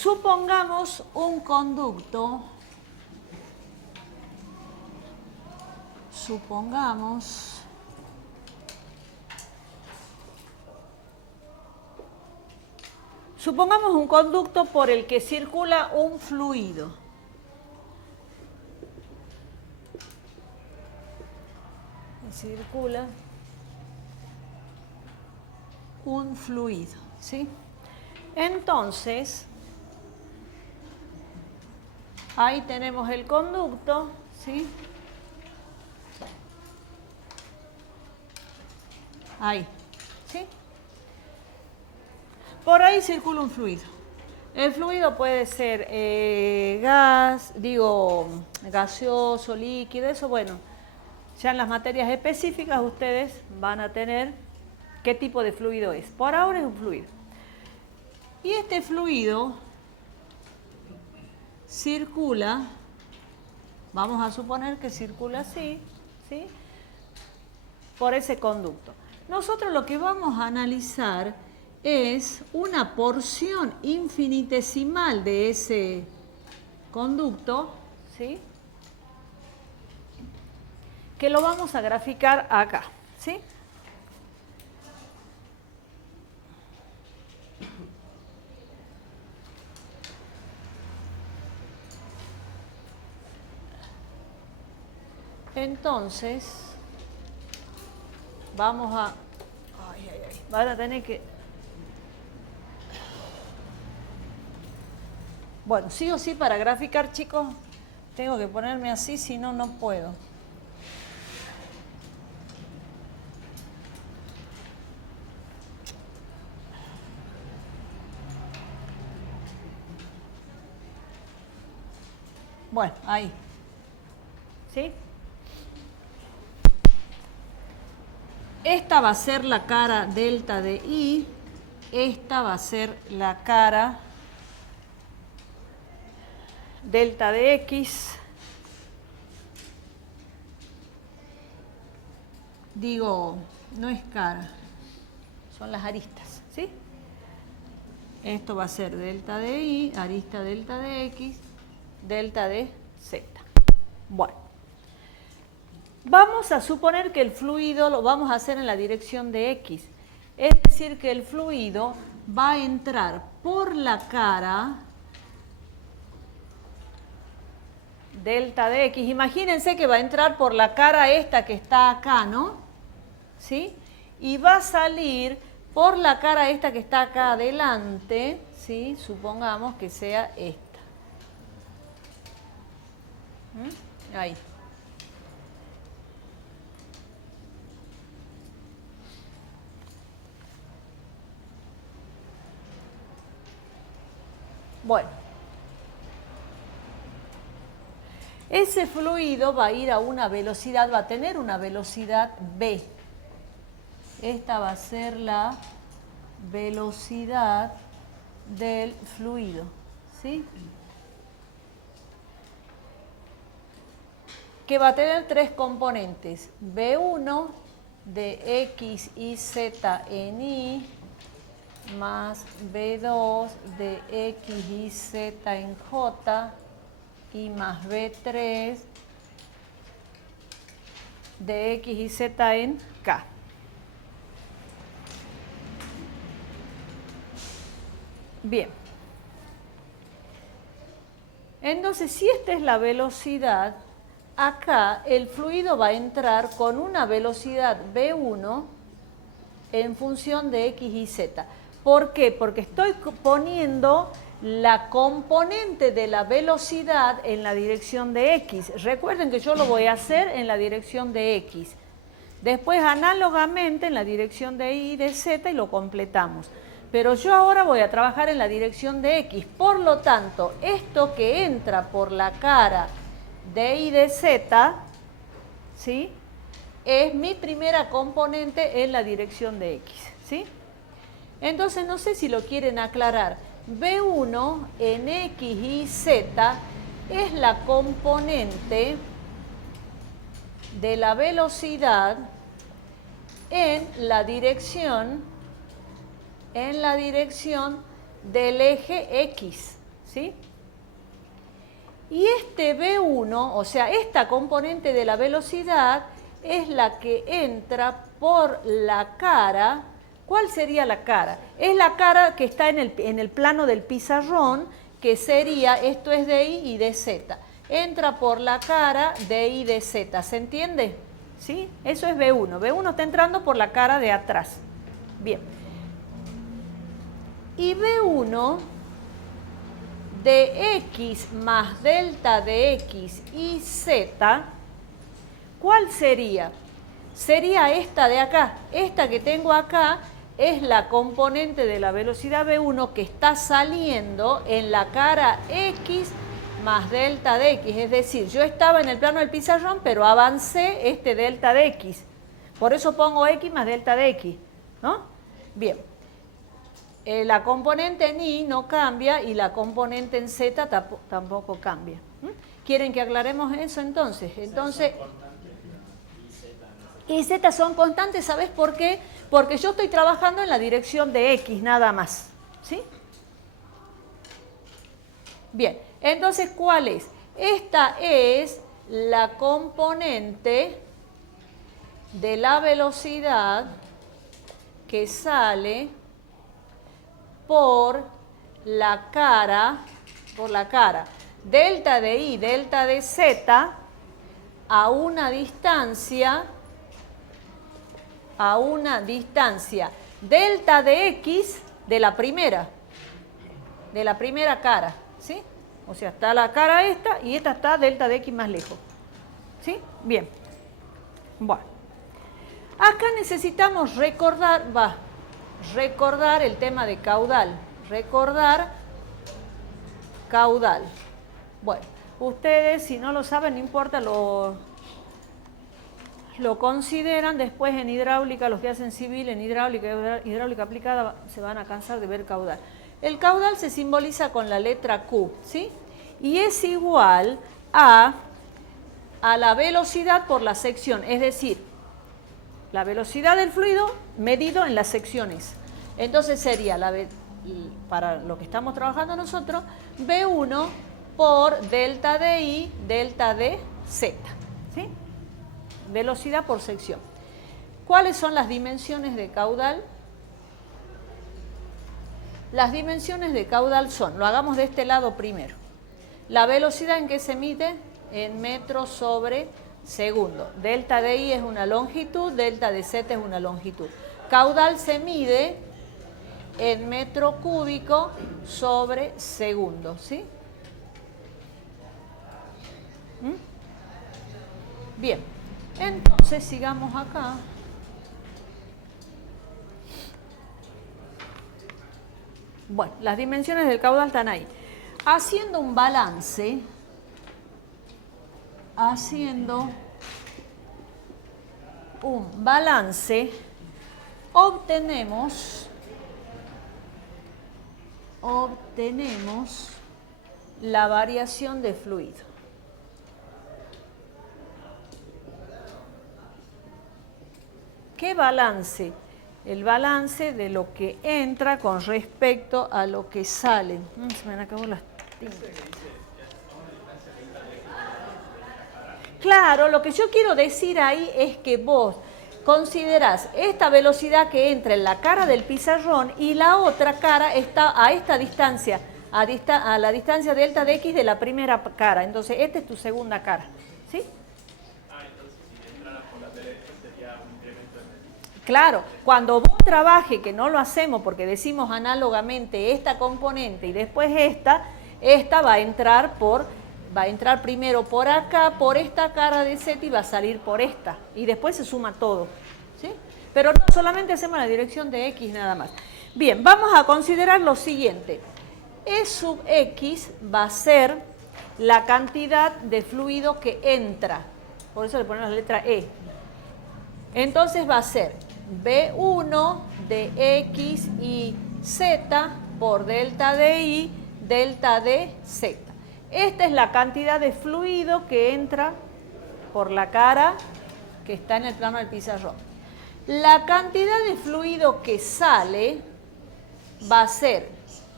Supongamos un conducto, supongamos un conducto por el que circula un fluido. Circula un fluido, ¿sí? Entonces, ahí tenemos el conducto, ¿sí? Ahí, ¿sí? Por ahí circula un fluido. El fluido puede ser gaseoso, líquido, eso, bueno, ya en las materias específicas ustedes van a tener qué tipo de fluido es. Por ahora es un fluido. Y este fluido circula, vamos a suponer que circula así, ¿sí? Por ese conducto. Nosotros lo que vamos a analizar es una porción infinitesimal de ese conducto, ¿sí? Que lo vamos a graficar acá, ¿sí? Entonces, vamos a... van a tener que... Bueno, sí o sí para graficar, chicos, tengo que ponerme así, si no, no puedo. Bueno, ahí. ¿Sí? Esta va a ser la cara delta de I, esta va a ser la cara delta de X. Digo, no es cara, son las aristas, ¿sí? Esto va a ser delta de I, arista delta de X, delta de Z. Bueno, vamos a suponer que el fluido lo vamos a hacer en la dirección de X. Es decir, que el fluido va a entrar por la cara delta de X. Imagínense que va a entrar por la cara esta que está acá, ¿no? ¿Sí? Y va a salir por la cara esta que está acá adelante, ¿sí? Supongamos que sea esta. Ahí. Bueno. Ese fluido va a ir a una velocidad, va a tener una velocidad V. Esta va a ser la velocidad del fluido, ¿sí? Que va a tener tres componentes, V1 de X y Z en Y, más V2 de X y Z en J, y más V3 de X y Z en K. Bien. Entonces, si esta es la velocidad, acá el fluido va a entrar con una velocidad V1 en función de X y Z. ¿Por qué? Porque estoy poniendo la componente de la velocidad en la dirección de X. Recuerden que yo lo voy a hacer en la dirección de X. Después, análogamente, en la dirección de Y y de Z y lo completamos. Pero yo ahora voy a trabajar en la dirección de X. Por lo tanto, esto que entra por la cara de Y de Z, ¿sí?, es mi primera componente en la dirección de X, ¿sí? Entonces, no sé si lo quieren aclarar. V1 en X y Z es la componente de la velocidad en la dirección del eje X. ¿sí? Y este V1, o sea, esta componente de la velocidad es la que entra por la cara. ¿Cuál sería la cara? Es la cara que está en el plano del pizarrón, que sería, esto es DI y DZ. Entra por la cara DI y DZ, ¿se entiende? ¿Sí? Eso es V1. V1 está entrando por la cara de atrás. Bien. Y V1 de X más delta de X y Z, ¿cuál sería? Sería esta de acá. Esta que tengo acá es la componente de la velocidad V1 que está saliendo en la cara X más delta de X. Es decir, yo estaba en el plano del pizarrón, pero avancé este delta de X. Por eso pongo X más delta de X, ¿no? Bien. La componente en Y no cambia y la componente en Z tampoco cambia. ¿Quieren que aclaremos eso entonces? Entonces, Y Z son constantes, ¿sabes por qué? Porque yo estoy trabajando en la dirección de X nada más, ¿sí? Bien, entonces, ¿cuál es? Esta es la componente de la velocidad que sale por la cara, delta de Y, delta de Z, a una distancia delta de X de la primera cara, ¿sí? O sea, está la cara esta y esta está delta de X más lejos, ¿sí? Bien. Bueno. Acá necesitamos recordar el tema de caudal. Recordar caudal. Bueno, ustedes si no lo saben, no importa, lo consideran después en hidráulica, los que hacen civil, en hidráulica aplicada, se van a cansar de ver caudal. El caudal se simboliza con la letra Q, ¿sí? Y es igual a la velocidad por la sección, es decir, la velocidad del fluido medido en las secciones. Entonces sería, para lo que estamos trabajando nosotros, V1 por delta de I, delta de Z, ¿sí? Velocidad por sección. ¿Cuáles son las dimensiones de caudal? Las dimensiones de caudal son, lo hagamos de este lado primero, la velocidad en que se mide en metros sobre segundo. Delta de I es una longitud, delta de Z es una longitud. Caudal se mide en metro cúbico sobre segundo, ¿sí? Bien, entonces sigamos acá. Bueno, las dimensiones del caudal están ahí. Haciendo un balance, obtenemos la variación de fluido. ¿Qué balance? El balance de lo que entra con respecto a lo que sale. Se me acabó las tintas. Claro, lo que yo quiero decir ahí es que vos considerás esta velocidad que entra en la cara del pizarrón y la otra cara está a esta distancia, a la distancia delta de X de la primera cara. Entonces, esta es tu segunda cara, ¿sí? Entonces si entrara por la derecha sería un incremento en el... Claro, cuando vos trabajes, que no lo hacemos porque decimos análogamente esta componente y después esta va a entrar primero por acá, por esta cara de Z y va a salir por esta. Y después se suma todo, ¿sí? Pero no solamente hacemos la dirección de X nada más. Bien, vamos a considerar lo siguiente. E sub X va a ser la cantidad de fluido que entra. Por eso le ponemos la letra E. Entonces va a ser V1 de X y Z por delta de Y, delta de Z. Esta es la cantidad de fluido que entra por la cara que está en el plano del pizarrón. La cantidad de fluido que sale va a ser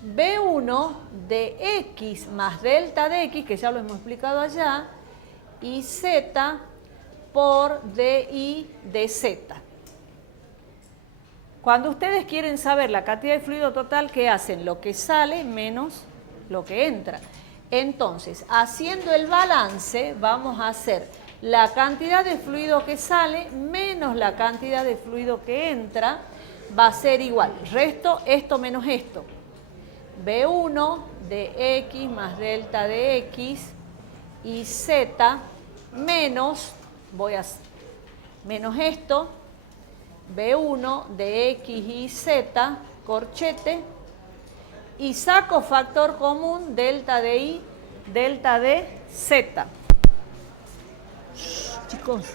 B1 de X más delta de X, que ya lo hemos explicado allá, y Z por DI de Z. Cuando ustedes quieren saber la cantidad de fluido total, ¿qué hacen? Lo que sale menos lo que entra. Entonces, haciendo el balance, vamos a hacer la cantidad de fluido que sale menos la cantidad de fluido que entra, va a ser igual. Resto, esto menos esto. B1 de X más delta de X y Z menos, menos esto, B1 de X y Z, corchete, y saco factor común delta de Y, delta de Z. Chicos.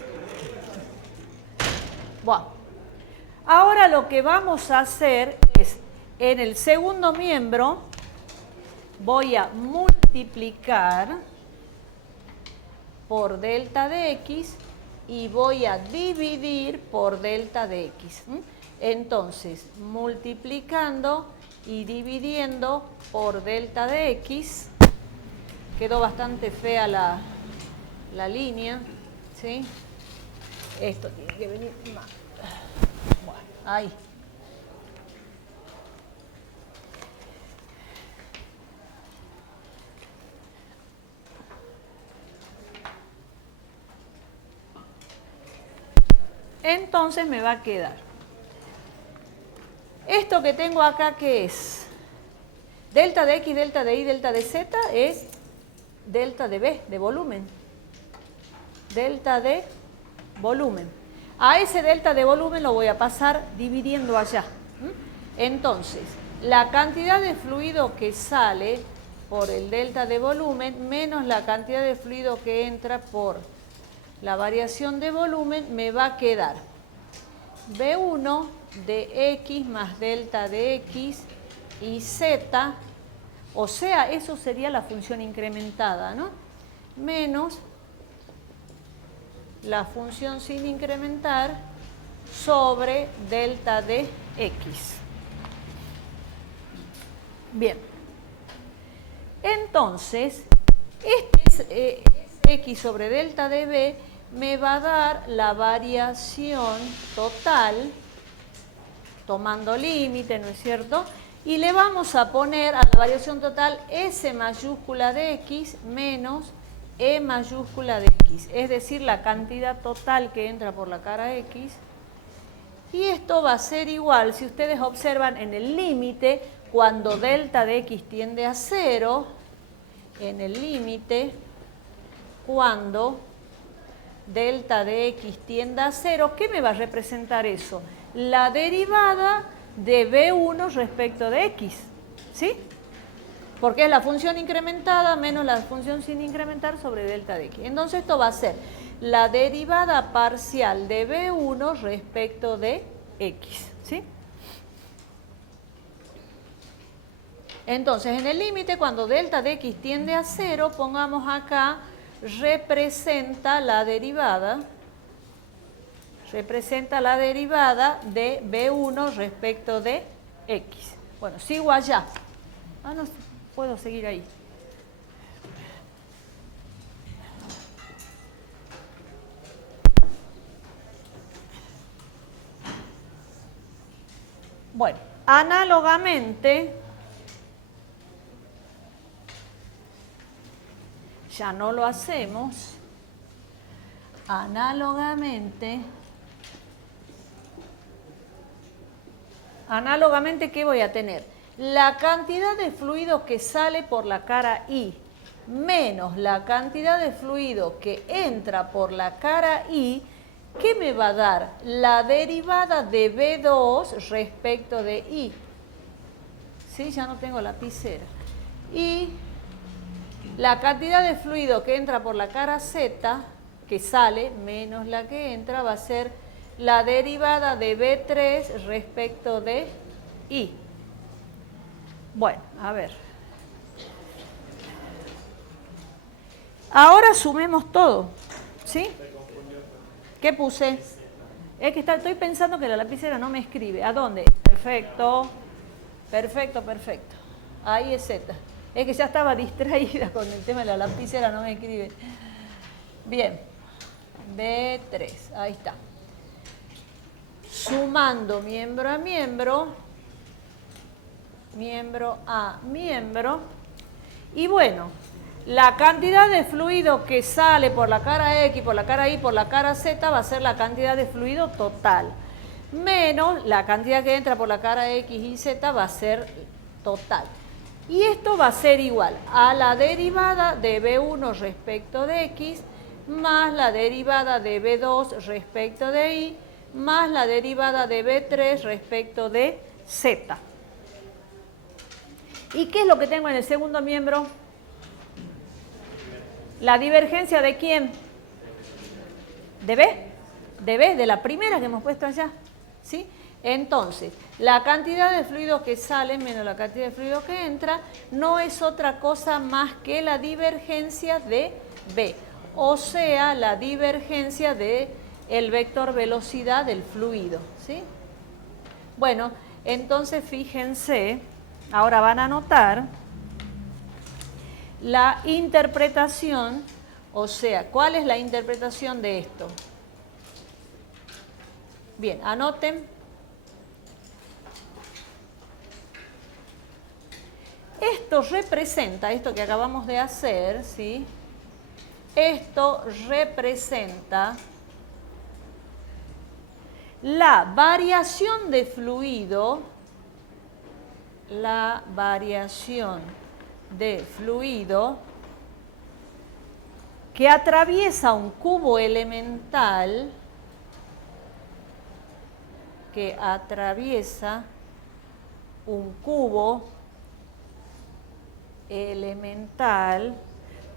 Bueno. Ahora lo que vamos a hacer es, en el segundo miembro, voy a multiplicar por delta de X y voy a dividir por delta de X. Entonces, multiplicando y dividiendo por delta de X, quedó bastante fea la línea, ¿sí? Esto tiene que venir más. Bueno, ahí. Entonces me va a quedar. Esto que tengo acá, ¿qué es? Delta de X, delta de Y, delta de Z es delta de B, de volumen. Delta de volumen. A ese delta de volumen lo voy a pasar dividiendo allá. Entonces, la cantidad de fluido que sale por el delta de volumen menos la cantidad de fluido que entra por la variación de volumen me va a quedar B1 de X más delta de X y Z, o sea, eso sería la función incrementada, ¿no? Menos la función sin incrementar sobre delta de X. Bien. Entonces, este es X sobre delta de B me va a dar la variación total, tomando límite, ¿no es cierto? Y le vamos a poner a la variación total S mayúscula de X menos E mayúscula de X, es decir, la cantidad total que entra por la cara X. Y esto va a ser igual, si ustedes observan en el límite, cuando delta de X tiende a 0, en el límite, cuando delta de X tiende a 0, ¿qué me va a representar eso? La derivada de B1 respecto de X, ¿sí? Porque es la función incrementada menos la función sin incrementar sobre delta de X. Entonces esto va a ser la derivada parcial de B1 respecto de X, ¿sí? Entonces en el límite, cuando delta de X tiende a 0, pongamos acá, representa la derivada de B1 respecto de X. Bueno, sigo allá. No puedo seguir ahí. Bueno, análogamente, ya no lo hacemos. Análogamente, ¿qué voy a tener? La cantidad de fluido que sale por la cara I menos la cantidad de fluido que entra por la cara I, ¿qué me va a dar? La derivada de B2 respecto de I. ¿Sí? Ya no tengo lapicera. Y la cantidad de fluido que entra por la cara Z, que sale, menos la que entra, va a ser la derivada de B3 respecto de I. Bueno, a ver. Ahora sumemos todo, ¿sí? ¿Qué puse? Es que estoy pensando que la lapicera no me escribe. ¿A dónde? Perfecto, perfecto, perfecto. ahí es Z. Es que ya estaba distraída con el tema de la lapicera, no me escribe. Bien, B3, ahí está. Sumando miembro a miembro a miembro. Y bueno, la cantidad de fluido que sale por la cara X, por la cara Y, por la cara Z va a ser la cantidad de fluido total. Menos la cantidad que entra por la cara X y Z va a ser total. Y esto va a ser igual a la derivada de B1 respecto de X más la derivada de B2 respecto de Y más la derivada de B3 respecto de Z. ¿Y qué es lo que tengo en el segundo miembro? ¿La divergencia de quién? ¿De B? ¿De B? De la primera que hemos puesto allá. ¿Sí? Entonces, la cantidad de fluido que sale menos la cantidad de fluido que entra no es otra cosa más que la divergencia de B. O sea, la divergencia del vector velocidad del fluido. ¿Sí? Bueno, entonces fíjense, ahora van a notar la interpretación, o sea, ¿cuál es la interpretación de esto? Bien, anoten. Esto representa, esto que acabamos de hacer, ¿sí? Esto representa la variación de fluido, que atraviesa un cubo elemental,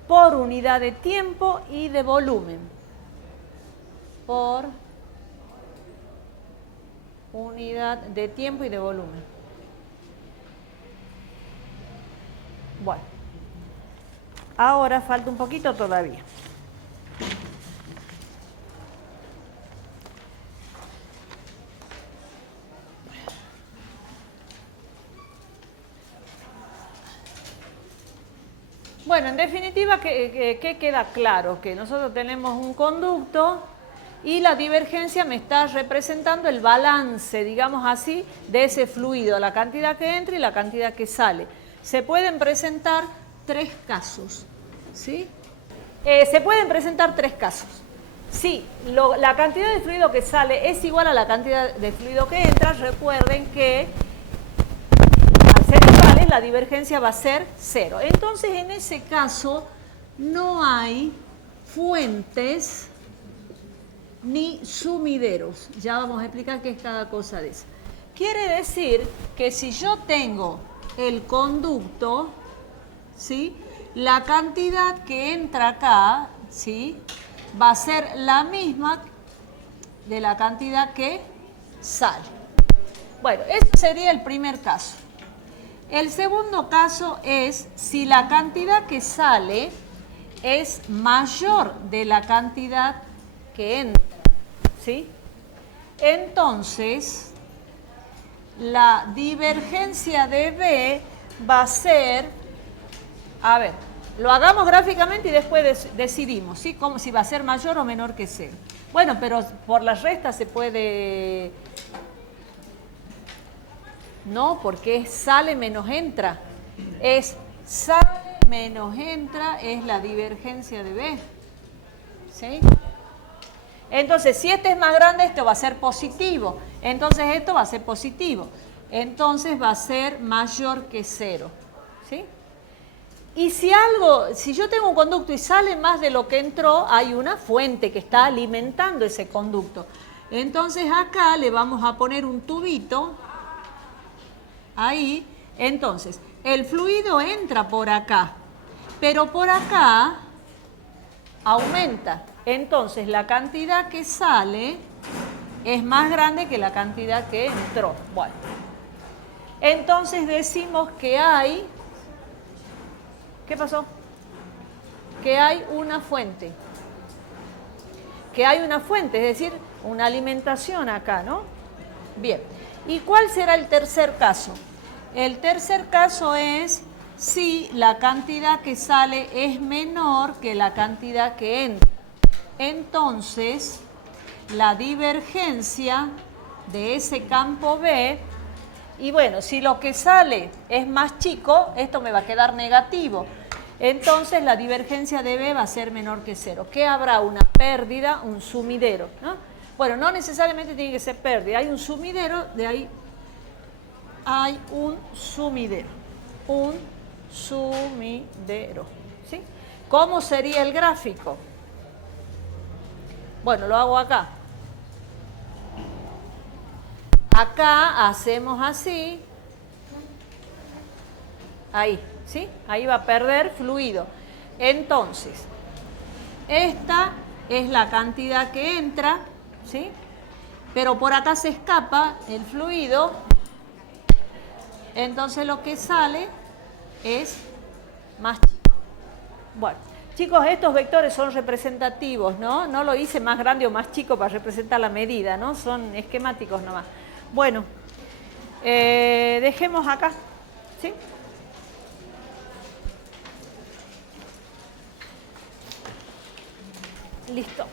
por unidad de tiempo y de volumen. Por unidad de tiempo y de volumen. Bueno, ahora falta un poquito todavía. Bueno, en definitiva, ¿qué queda claro? Que nosotros tenemos un conducto y la divergencia me está representando el balance, digamos así, de ese fluido, la cantidad que entra y la cantidad que sale. Se pueden presentar tres casos, ¿sí? Se pueden presentar tres casos. Si la cantidad de fluido que sale es igual a la cantidad de fluido que entra, recuerden que al ser iguales la divergencia va a ser cero. Entonces, en ese caso, no hay fuentes ni sumideros. Ya vamos a explicar qué es cada cosa de eso. Quiere decir que si yo tengo el conducto, ¿sí?, la cantidad que entra acá, ¿sí?, va a ser la misma de la cantidad que sale. Bueno, ese sería el primer caso. El segundo caso es si la cantidad que sale es mayor de la cantidad que entra, ¿sí? Entonces, la divergencia de B va a ser, a ver, lo hagamos gráficamente y después decidimos, ¿sí?, como si va a ser mayor o menor que cero. Bueno, pero por la resta se puede... No, porque es sale menos entra. Es sale menos entra, es la divergencia de B. ¿Sí? Entonces, si este es más grande, esto va a ser positivo. Entonces, esto va a ser positivo. Entonces, va a ser mayor que cero. ¿Sí? Y si yo tengo un conducto y sale más de lo que entró, hay una fuente que está alimentando ese conducto. Entonces, acá le vamos a poner un tubito. Ahí, entonces, el fluido entra por acá, pero por acá aumenta. Entonces, la cantidad que sale es más grande que la cantidad que entró. Bueno, entonces decimos que hay... ¿Qué pasó? Que hay una fuente. Que hay una fuente, es decir, una alimentación acá, ¿no? Bien. ¿Y cuál será el tercer caso? El tercer caso es si la cantidad que sale es menor que la cantidad que entra. Entonces, la divergencia de ese campo B, y bueno, si lo que sale es más chico, esto me va a quedar negativo. Entonces, la divergencia de B va a ser menor que 0. ¿Qué habrá? Una pérdida, un sumidero, ¿no? Bueno, no necesariamente tiene que ser pérdida. Hay un sumidero, de ahí hay un sumidero. Un sumidero, ¿sí? ¿Cómo sería el gráfico? Bueno, lo hago acá. Acá hacemos así. Ahí, ¿sí? Ahí va a perder fluido. Entonces, esta es la cantidad que entra, ¿sí? Pero por acá se escapa el fluido. Entonces lo que sale es más chico. Bueno, chicos, estos vectores son representativos, ¿no? No lo hice más grande o más chico para representar la medida, ¿no? Son esquemáticos nomás. Bueno, dejemos acá, ¿sí? Listo.